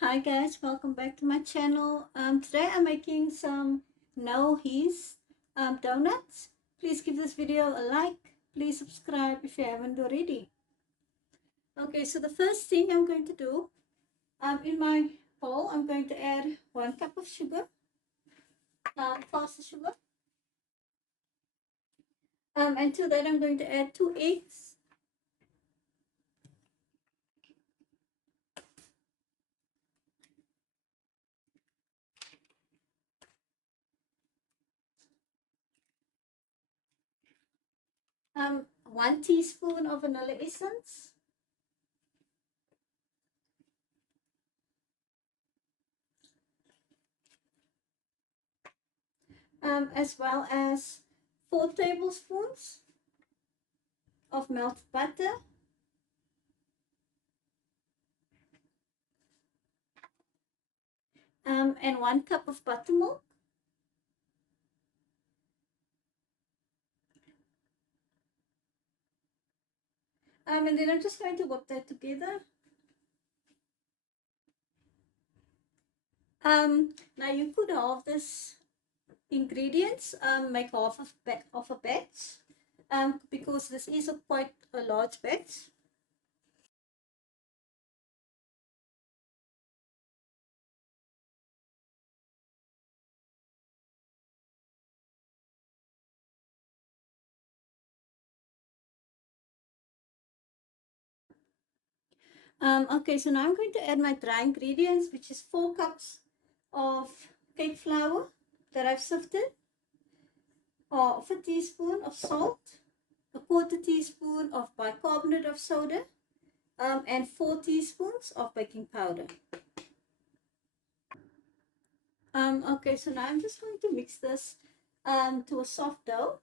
Hi guys, welcome back to my channel. Today I'm making some no yeast donuts. Please give this video a like. Please subscribe if you haven't already. Okay, so the first thing I'm going to do, in my bowl, I'm going to add 1 cup of sugar, caster sugar. And to that I'm going to add 2 eggs. Um, 1 teaspoon of vanilla essence. As well as 4 tablespoons of melted butter. And 1 cup of buttermilk. And then I'm just going to whip that together. Now you could halve this ingredients, make half a batch, because this is quite a large batch. Okay, so now I'm going to add my dry ingredients, which is 4 cups of cake flour that I've sifted, half a teaspoon of salt, a 1/4 teaspoon of bicarbonate of soda, and 4 teaspoons of baking powder. Okay, so now I'm just going to mix this to a soft dough.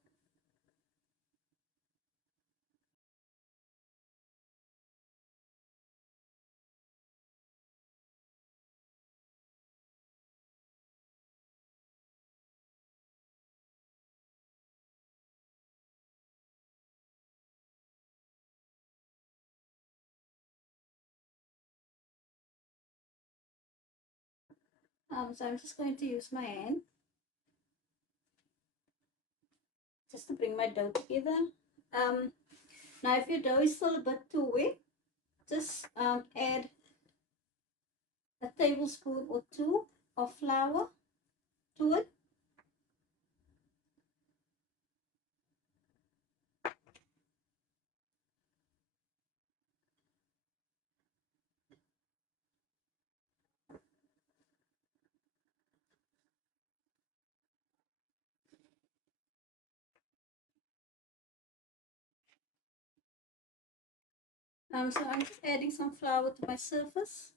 So I'm just going to use my hand just to bring my dough together. Um, Now if your dough is still a bit too wet, just add a tablespoon or two of flour to it. So I'm just adding some flour to my surface.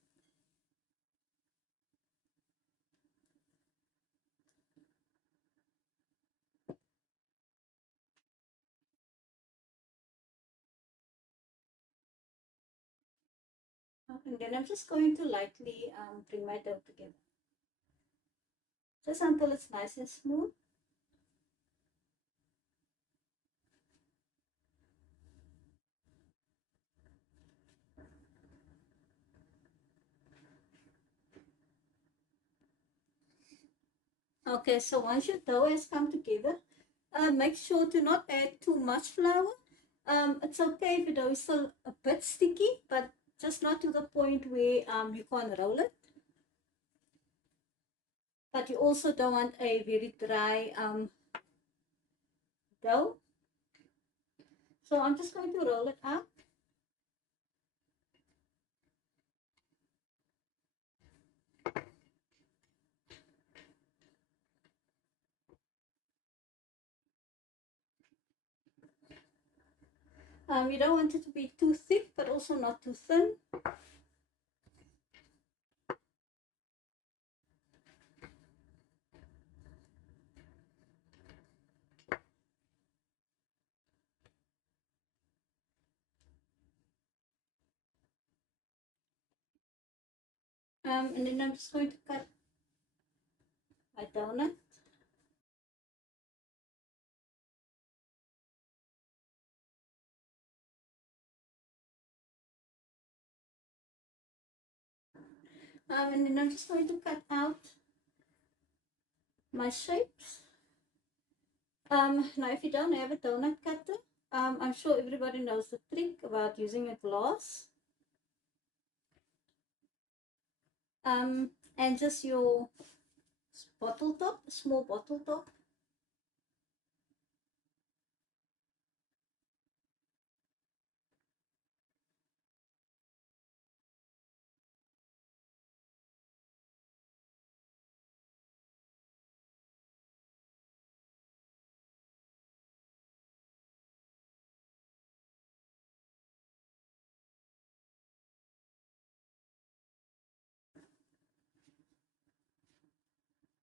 And then I'm just going to lightly bring my dough together. Just until it's nice and smooth. Okay, so once your dough has come together, make sure to not add too much flour. It's okay if the dough is still a bit sticky, but just not to the point where you can't roll it. But you also don't want a very dry dough. So I'm just going to roll it up. You don't want it to be too thick, but also not too thin. And then I'm just going to cut my donut. And then I'm just going to cut out my shapes. Now, if you don't have a donut cutter, I'm sure everybody knows the trick about using a glass. And just your bottle top, small bottle top.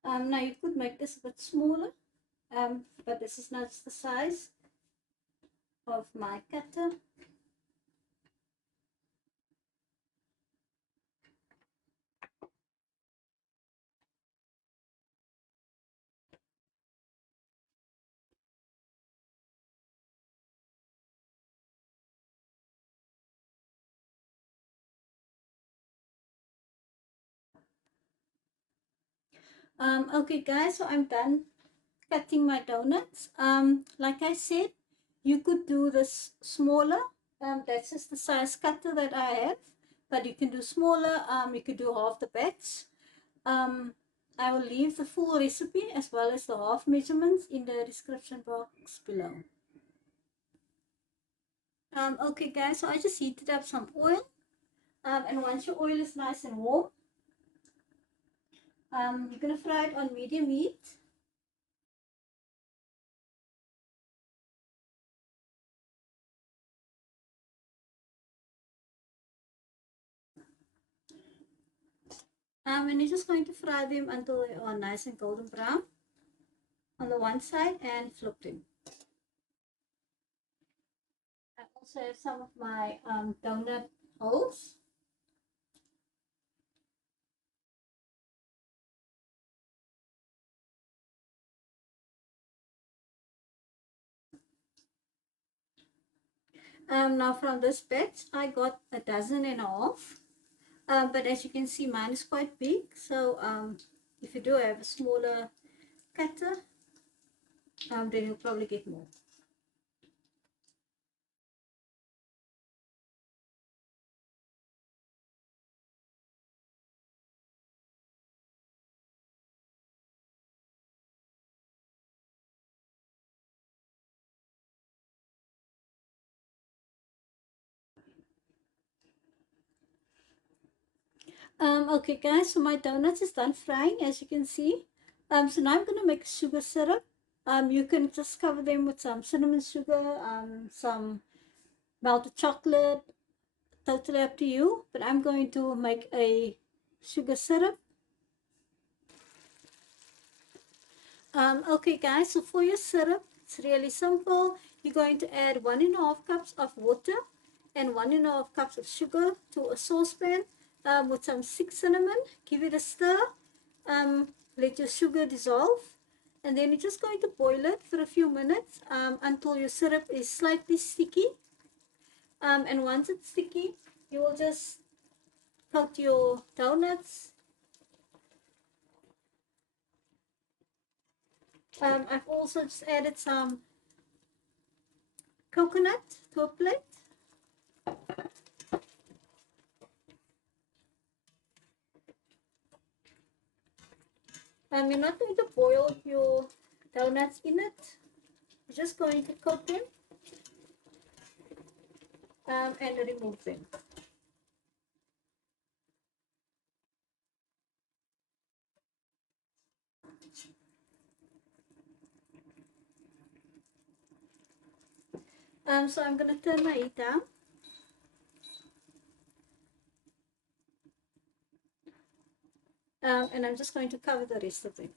Now you could make this a bit smaller, but this is not the size of my cutter. Okay guys, so I'm done cutting my donuts. Like I said, you could do this smaller. That's just the size cutter that I have, but you can do smaller. You could do half the batch. I will leave the full recipe as well as the half measurements in the description box below. Okay guys, so I just heated up some oil. And once your oil is nice and warm, you're gonna fry it on medium heat. And you're just going to fry them until they are nice and golden brown on the one side and flip them. I also have some of my donut holes. Now from this batch, I got 1.5 dozen. But as you can see, mine is quite big. So if you do have a smaller cutter, then you'll probably get more. Okay guys, so my donuts is done frying, as you can see. So now I'm going to make sugar syrup. You can just cover them with some cinnamon sugar, some melted chocolate, totally up to you. But I'm going to make a sugar syrup. Okay guys, so for your syrup, it's really simple. You're going to add 1.5 cups of water and 1.5 cups of sugar to a saucepan with some thick cinnamon. Give it a stir. Let your sugar dissolve, and then you're just going to boil it for a few minutes until your syrup is slightly sticky. And once it's sticky, you will just coat your donuts. I've also just added some coconut to a plate. You're not going to boil your donuts in it. You're just going to coat them and remove them. So I'm going to turn my heat down. And I'm just going to cover the rest of them.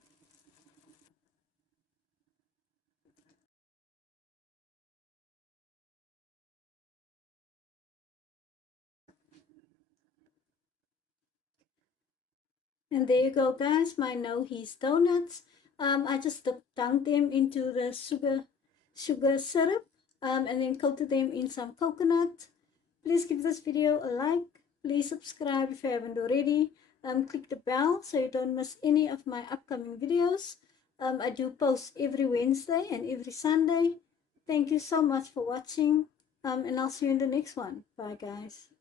And there you go guys, my no yeast donuts. I just dunked them into the sugar syrup and then coated them in some coconut. Please give this video a like. Please subscribe if you haven't already. click the bell so you don't miss any of my upcoming videos. I do post every Wednesday and every Sunday. Thank you so much for watching, and I'll see you in the next one. Bye, guys.